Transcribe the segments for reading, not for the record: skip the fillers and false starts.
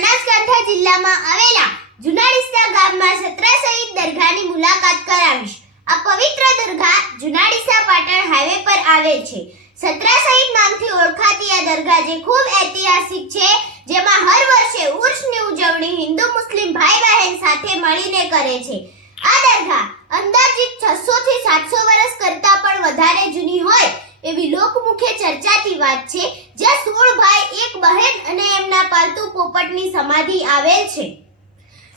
બનાસકાંઠા જિલ્લામાં આવેલા જુનાડીસા ગામમાં સત્રા શહીદ દરગાહની મુલાકાત કરાવીશ। આ પવિત્ર દરગાહ જુનાડીસા પાટણ હાઈવે પર આવેલ છે। સત્રા શહીદ નામથી ઓળખાતી આ દરગાહ જે ખૂબ ઐતિહાસિક છે, જેમાં હર વર્ષે ઉર્સની ઉજવણી હિન્દુ મુસ્લિમ ભાઈ બહેન સાથે મળીને કરે છે। આ દરગાહ અંદાજિત 600 થી 700 વર્ષ કરતા પણ વધારે જૂની હોય એવી લોકમુખે ચર્ચાતી વાત છે, જ્યાં 16 ભાઈ, એક બહેન અને એમના પાલતુ પોપટની સમાધિ આવેલ છે।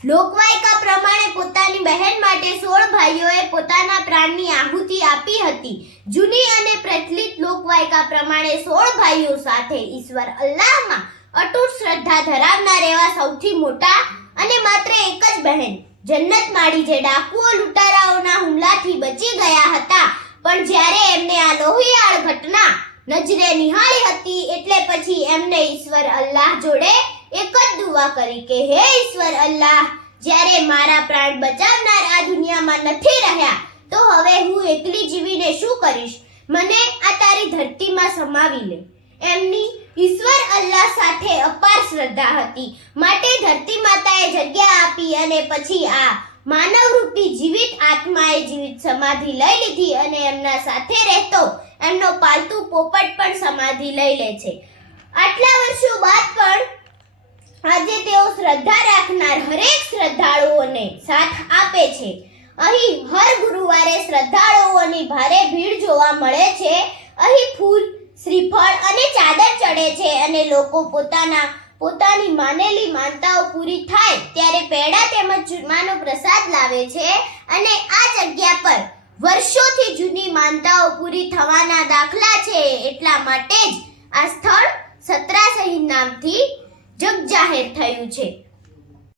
લોકવાયકા પ્રમાણે પોતાની બહેન માટે 16 ભાઈઓએ પોતાના પ્રાણની આહુતિ આપી હતી। જૂની અને પ્રચલિત લોકવાયકા પ્રમાણે 16 ભાઈઓ સાથે ઈશ્વર અલ્લાહમાં અતૂટ શ્રદ્ધા ધરાવનાર એવા સૌથી મોટા અને માત્ર એક જ બહેન જન્નત માળી, જે ડાકુઓ લૂંટારાઓના હુમલાથી બચી ગયા હતા, પણ જ્યારે એમને આ લોહિયાળ ઘટના નજરે નિહાળી હતી એટલે પછી એમને ઈશ્વર અલ્લાહ જોડે એક જ દુઆ કરી કે હે ઈશ્વર અલ્લાહ, જ્યારે મારા પ્રાણ બચાવનાર આ દુનિયામાં નથી રહ્યા તો હવે હું એકલી જીવીને શું કરીશ? મને આ તારી ધરતીમાં સમાવી લે। એમની ઈશ્વર અલ્લાહ સાથે અપાર શ્રદ્ધા હતી, માટે ધરતી માતાએ જગ્યા આપી અને પછી આ માનવરૂપી જીવિત આત્માએ જીવિત સમાધિ લઈ લીધી અને એમના સાથે રહેતો એમનો પાલતુ પોપટ પણ સમાધિ લઈ લે છે। આટલા વર્ષો બાદ પણ આજે તેઓ શ્રદ્ધા રાખનાર હરેક શ્રદ્ધાળુઓને સાથ આપે છે। અહીં હર ગુરુવારે શ્રદ્ધાળુઓની ભારે ભીડ જોવા મળે છે। અહીં ફૂલ, શ્રીફળ અને ચાદર ચડે છે અને લોકો પોતાની માનેલી માનતાઓ પૂરી થાય ત્યારે પેડા તેમજ ચૂરમાનો પ્રસાદ લાવે છે અને આ જગ્યા પર વર્ષોથી જૂની માનતાઓ પૂરી થવાના દાખલા છે। એટલા માટે જ આ સ્થળ સત્રા શહીદ નામથી જગજાહેર થયું છે।